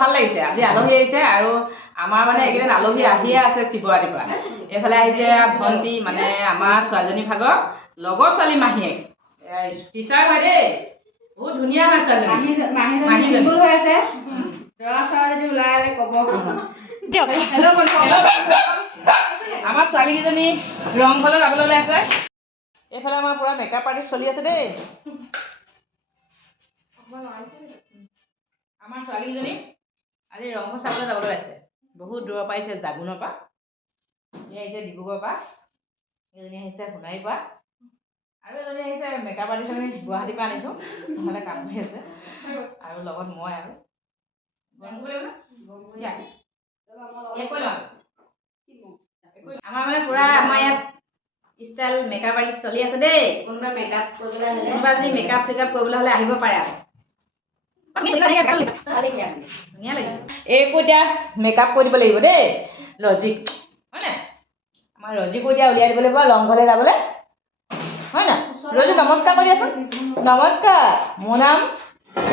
ভাল লাগিছে আজি আলহী আহিছে আৰু আমাৰ মানে এইকেইদিন আলহী আহিয়ে আছে শিৱৰাত্ৰিৰ পৰা এইফালে আহিছে ভণ্টি মানে আমাৰ ছোৱালীজনী ভাগৰ লগৰ ছোৱালী মাহীয়েক টিচাৰ হয় দেই বহুত ধুনীয়া হয় ছোৱালীজনী মাহীজনী হৈ আছে ল'ৰা ছোৱালী যদি ওলাই আহে ক'ব হেল্ল' আমাৰ ছোৱালীকেইজনী ৰংঘৰলৈ যাবলৈ ওলাই আছে এইফালে আমাৰ পুৰা মেকআপ আৰ্টিষ্ট চলি আছে দেই আমাৰ ছোৱালীকেইজনী আজি ৰংঘৰ চাবলৈ যাবলৈ আছে বহুত দূৰৰ পৰা আহিছে জাগুনৰ পৰা এই আহিছে ডিব্ৰুগড়ৰ পৰা এজনী আহিছে সোণাৰীৰ পৰা আৰু এজনী আহিছে মেকআপ আৰ্টিষ্ট আমি গুৱাহাটীৰ পৰা আনিছোঁ নহ'লে কাম কৰি আছে আৰু লগত মই আৰু আমাৰ মানে পুৰা আমাৰ ইয়াত ষ্টাইল মেকআপ আৰ্টিষ্ট চলি আছে দেই কোনোবা মেকআপ কৰিবলৈ হ'লে কোনোবা যদি মেকআপ চেকআপ কৰিবলৈ হ'লে আহিব পাৰে আৰু ধুনীয়া লাগিছে এইকো এতিয়া মেকআপ কৰি দিব লাগিব দেই ৰজিক হয় নাই আমাৰ ৰজিকো এতিয়া উলিয়াই দিব লাগিব ৰংঘৰলৈ যাবলৈ হয় নাই ৰজি নমস্কাৰ কৰি আছোঁ নমস্কাৰ মোৰ নাম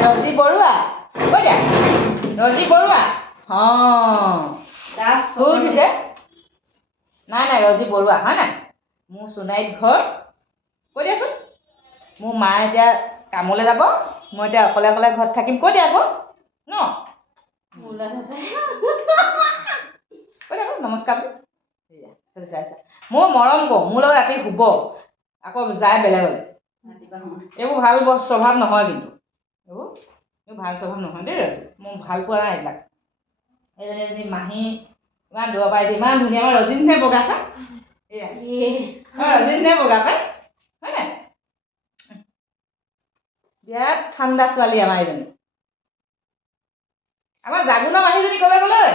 ৰজি বৰুৱা কৈ দিয়া ৰজি বৰুৱা অঁ উঠিছে নাই নাই ৰজি বৰুৱা হয় নাই মোৰ সোণাৰীত ঘৰ কৈ দিয়াচোন মোৰ মা এতিয়া কামলৈ যাব মই এতিয়া অকলে অকলে ঘৰত থাকিম কৈ দিয়া আকৌ ন কৈ দিয়া নমস্কাৰ মোৰ মৰম কওঁ মোৰ লগত ৰাতি শুব আকৌ যায় বেলেগলৈ এইবোৰ ভাল স্বভাৱ নহয় কিন্তু এইবোৰ ভাল স্বভাৱ নহয় দেই ৰজি মোৰ ভাল পোৱা নাই এইবিলাক এইজনী এজনী মাহী ইমান দূৰৰ পৰা আহিছে ইমান ধুনীয়া আমাৰ ৰজিনহে বগাইছে এয়া ৰজিনহে বগা পাই হয় নাই বিৰাট ঠাণ্ডা ছোৱালী আমাৰ এইজনী আমাৰ জাগুনৰ মাহীজনী ক'লৈ গ'লৈ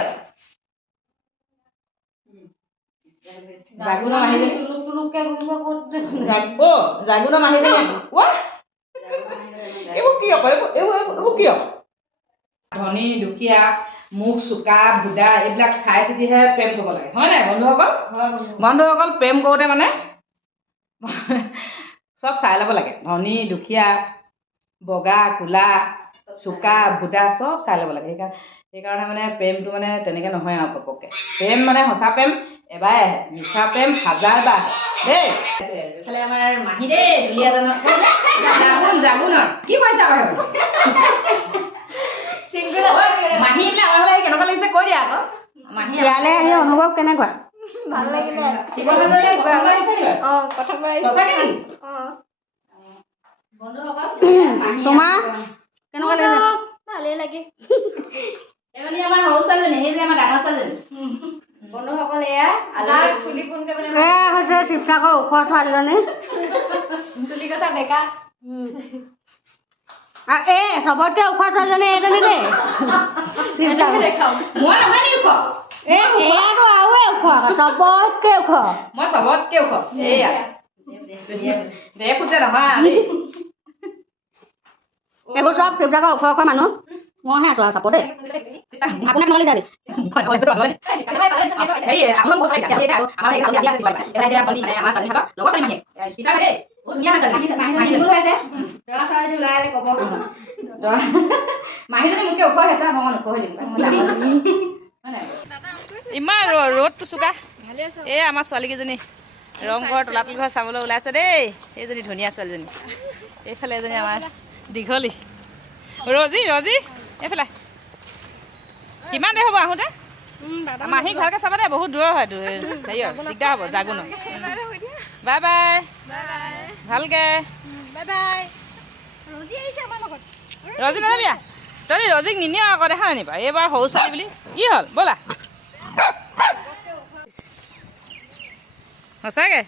জাগুনৰ মাহীজনী জাগুনৰ মাহীজনী এইবোৰ কি আকৌ এইবোৰ কিয় ধনী দুখীয়া মুখ চোকা ভুদা এইবিলাক চাই চিতিহে প্ৰেম কৰিব লাগে হয় নাই বন্ধুসকল প্ৰেম কৰোঁতে মানে চব চাই ল'ব লাগে ধনী দুখীয়া বগা কোলা চোকা ভুদা চব চাই ল'ব লাগে সেইকাৰণে মানে প্ৰেমটো মানে তেনেকৈ নহয় আৰু ঘপককৈ প্ৰেম মানে সঁচা প্ৰেম এবাৰ আহে মিছা প্ৰেম হাজাৰবাৰ দেই এইফালে আমাৰ মাহী দেই দুলীয়াজানৰ জাগুনৰ কি পইচা হয় মাহী বোলে আমাৰ ফালে কেনেকুৱা লাগিছে কৈ দিয়া আকৌ মাহী ইয়ালৈ আহি অনুভৱ কেনেকুৱা ভাল লাগিলে তোমাৰ কেনেকুৱা লাগিলে ভালেই লাগে এজনী আমাৰ সৰু ছোৱালীজনী সেই যে আমাৰ ডাঙৰ ছোৱালীজনী বন্ধুসকল এয়া চুলি পোনকে এয়া হৈছে শিৱসাগৰ ওখ ছোৱালীজনী চুলি কচা বেকা এই চবতকে ওখ ছোৱালীজনী এইজনী দেই মই নহয় নি ওখ এয়াতো আৰু ওখ চবতকে ওখ মই চবতকে ওখ এয়া দে ফুটে নহয় এইবোৰ চব শিৱসাগৰ ওখ ওখ মানুহ মইহে আছোঁ আৰু চাপো দেই আপোনাক নলি জানি মাহীজনী মোতকৈ ওখ হৈছে মই ওখ হৈ দিম ইমান ৰ'দটো চোকা এই আমাৰ ছোৱালীকেইজনী ৰংঘৰ তলাতল ঘৰ চাবলৈ ওলাইছে দেই এইজনী ধুনীয়া ছোৱালীজনী এইফালে এজনী আমাৰ দীঘলী ৰজি এইফালে কিমান দেৰি হ'ব আহোঁতে মাহী ঘৰকৈ চাবা দেই বহুত দূৰ হয় হেৰি দিগদাৰ হ'ব জাগুনৰ বাই বাই ভালকৈ ৰজি নাযাবিয়া তই ৰজিক নিনিয় আকৌ দেখা নানিবা এইবাৰ সৰু ছোৱালী বুলি কি হ'ল ব'লা সঁচাকৈ